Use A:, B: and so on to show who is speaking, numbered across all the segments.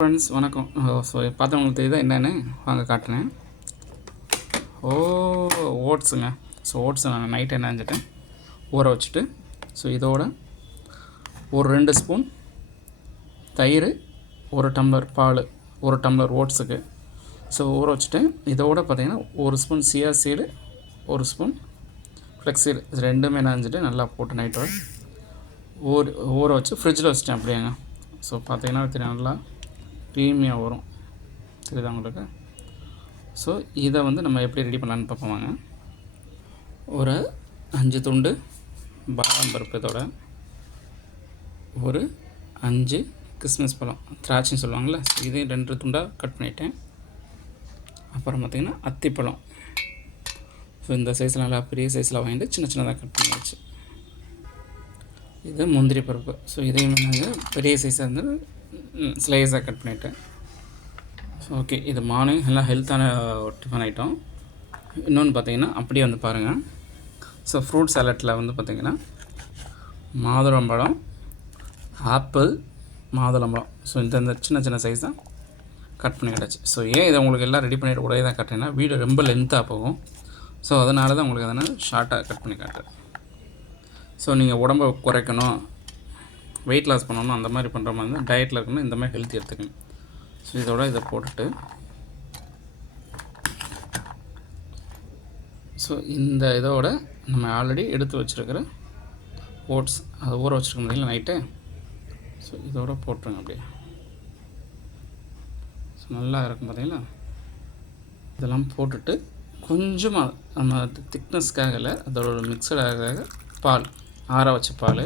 A: Friends வணக்கம். So பார்த்தவங்களுக்கு தெரியுதா என்னென்னு? வாங்க காட்டுறேன். ஓ ஓட்ஸுங்க. ஸோ ஓட்ஸ் நான் நைட் என்ன செஞ்சுட்டேன்? ஊற வச்சுட்டு ஸோ இதோட ஒரு ரெண்டு ஸ்பூன் தயிர் ஒரு டம்ளர் பால் ஒரு டம்ளர் ஓட்ஸுக்கு. ஸோ ஊற வச்சுட்டு இதோட பார்த்தீங்கன்னா ஒரு ஸ்பூன் சியா சீடு ஒரு ஸ்பூன் ஃப்ளெக்ஸீடு இது ரெண்டுமே நனைஞ்சிட்டு நல்லா போட்டு நைட்டோட ஊற ஊற வச்சு ஃப்ரிட்ஜில் வச்சிட்டேன் அப்படியேங்க. ஸோ பார்த்தீங்கன்னா நல்லா க்ரீமியாக வரும். தெரியுதா உங்களுக்கு? ஸோ இதை வந்து நம்ம எப்படி ரெடி பண்ணலான்னு பார்ப்போம் ஒரு அஞ்சு துண்டு பாதாம் பருப்பு இதோட. ஒரு அஞ்சு கிறிஸ்மஸ் பழம். திராட்சைன்னு சொல்லுவாங்கள்ல இதையும் ரெண்டு துண்டாக கட் பண்ணிட்டேன். அப்புறம் பார்த்திங்கன்னா அத்திப்பழம் ஸோ இந்த சைஸில் நல்லா பெரிய சைஸில் வாங்கிட்டு சின்ன சின்னதாக கட் பண்ணியாச்சு. இது முந்திரி பருப்பு. ஸோ இதையும் நாங்கள் பெரிய சைஸாக இருந்தது ஸ்லைஸாக கட் பண்ணிவிட்டேன் ஸோ ஓகே இது மார்னிங் எல்லாம் ஹெல்த்தான டிஃபன் ஐட்டம் இன்னொன்று பார்த்தீங்கன்னா அப்படியே வந்து பாருங்கள் ஸோ ஃப்ரூட் சாலட்டில் வந்து பார்த்திங்கன்னா மாதுளம்பழம் ஆப்பிள் மாதுளம்பழம் ஸோ இந்த இந்த சின்ன சின்ன சைஸ் தான் கட் பண்ணி கிடச்சி ஸோ ஏன் இதை உங்களுக்கு எல்லாம் ரெடி பண்ணிட்டு ஒரே தான் கட்டினா வீடு ரொம்ப லென்த்தாக போகும். ஸோ அதனால தான் உங்களுக்கு அதனால் ஷார்ட்டாக கட் பண்ணி காட்டுறேன். ஸோ நீங்கள் உடம்பை குறைக்கணும். வெயிட் லாஸ் பண்ணணும் அந்த மாதிரி பண்ணுற மாதிரி இருந்தால் டயட்டில் இருக்கணும் இந்த மாதிரி ஹெல்த்தி எடுத்துக்கணும். ஸோ இதோட இதை போட்டுட்டு ஸோ இந்த இதோட நம்ம ஆல்ரெடி எடுத்து வச்சுருக்கிற ஓட்ஸ் அதை ஊற வச்சுருக்க முடியல நைட்டு ஸோ இதோட போட்டுருங்க அப்படியே. ஸோ நல்லா இருக்கும் பார்த்தீங்களா இதெல்லாம் போட்டுட்டு கொஞ்சமாக நம்ம திக்னஸ்க்காகல அதோட மிக்சடாக பால் ஆற வச்ச பால்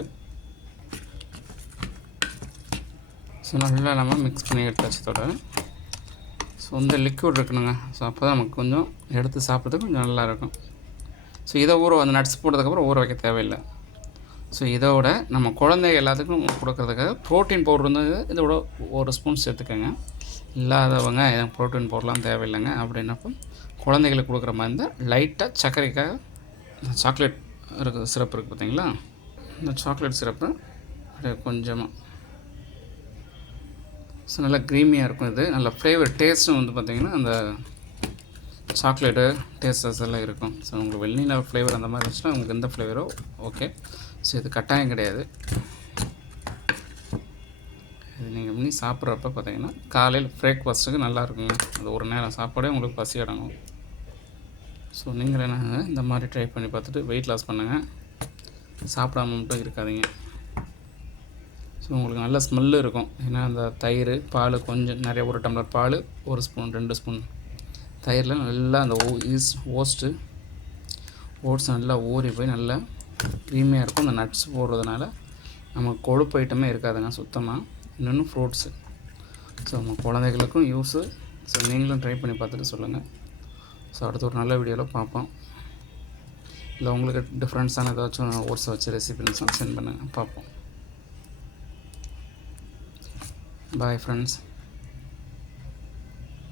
A: ஸோ நல்லா நம்ம மிக்ஸ் பண்ணி எடுத்து வச்சதோட ஸோ இந்த லிக்விட் இருக்கணுங்க. ஸோ அப்போ தான் நமக்கு கொஞ்சம் எடுத்து சாப்பிட்றதுக்கு கொஞ்சம் நல்லாயிருக்கும் ஸோ இதை ஊற அந்த நட்ஸ் போட்டதுக்கப்புறம் ஊற வைக்க தேவையில்லை. ஸோ இதோட நம்ம குழந்தைங்க எல்லாத்துக்கும் கொடுக்கறதுக்காக ப்ரோட்டீன் பவுடர் வந்து இதோட ஒரு ஸ்பூன் சேர்த்துக்கோங்க இல்லாதவங்க எதுவும் ப்ரோட்டீன் பவுடர்லாம் தேவையில்லைங்க. அப்படின்னப்போ குழந்தைகளுக்கு கொடுக்குற மாதிரி இருந்தால் லைட்டாக சர்க்கரைக்காக சாக்லேட் இருக்குது சிரப் இருக்குது பார்த்தீங்களா? இந்த சாக்லேட் சிரப்பு கொஞ்சமாக ஸோ நல்லா க்ரீமியாக இருக்கும் இது. நல்ல ஃப்ளேவர் டேஸ்ட்டும் வந்து பார்த்திங்கன்னா அந்த சாக்லேட்டு டேஸ்டஸ் எல்லாம் இருக்கும். ஸோ உங்களுக்கு வெள்ளினா ஃப்ளேவர் அந்த மாதிரி இருந்துச்சுன்னா உங்களுக்கு எந்த ஃப்ளேவரோ ஓகே ஸோ இது கட்டாயம் கிடையாது. இது நீங்கள் பண்ணி சாப்பிட்றப்ப பார்த்தீங்கன்னா காலையில் பிரேக்ஃபாஸ்ட்டுக்கு நல்லா இருக்குங்க. அது ஒரு நேரம் சாப்பாடே உங்களுக்கு பசி அடங்கும். ஸோ நீங்கள் என்ன இந்த மாதிரி ட்ரை பண்ணி பார்த்துட்டு வெயிட் லாஸ் பண்ணுங்கள் சாப்பிடாம மட்டும் இருக்காதிங்க. ஸோ உங்களுக்கு நல்ல ஸ்மெல்லு இருக்கும். ஏன்னா அந்த தயிர் பால் கொஞ்சம் நிறைய ஒரு டம்ளர் பால் ஒரு ஸ்பூன் ரெண்டு ஸ்பூன் தயிரில் நல்லா அந்த ஓ ஈஸ் ஓஸ்ட்டு ஓட்ஸ் நல்லா ஊறி போய் நல்லா க்ரீமியாக இருக்கும். அந்த நட்ஸ் போடுறதுனால நம்ம கொழுப்பு ஐட்டமே இருக்காதுங்க சுத்தமாக இன்னொன்று ஃப்ரூட்ஸு ஸோ நம்ம குழந்தைகளுக்கும் யூஸு ஸோ நீங்களும் ட்ரை பண்ணி பார்த்துட்டு சொல்லுங்கள் ஸோ அடுத்த ஒரு நல்ல வீடியோவில் பார்ப்போம். இல்லை உங்களுக்கு டிஃப்ரெண்ட்ஸான ஏதாச்சும் ஓட்ஸை வச்சு ரெசிபின்னு சென்ட் பண்ணுங்கள் பார்ப்போம். bye friends.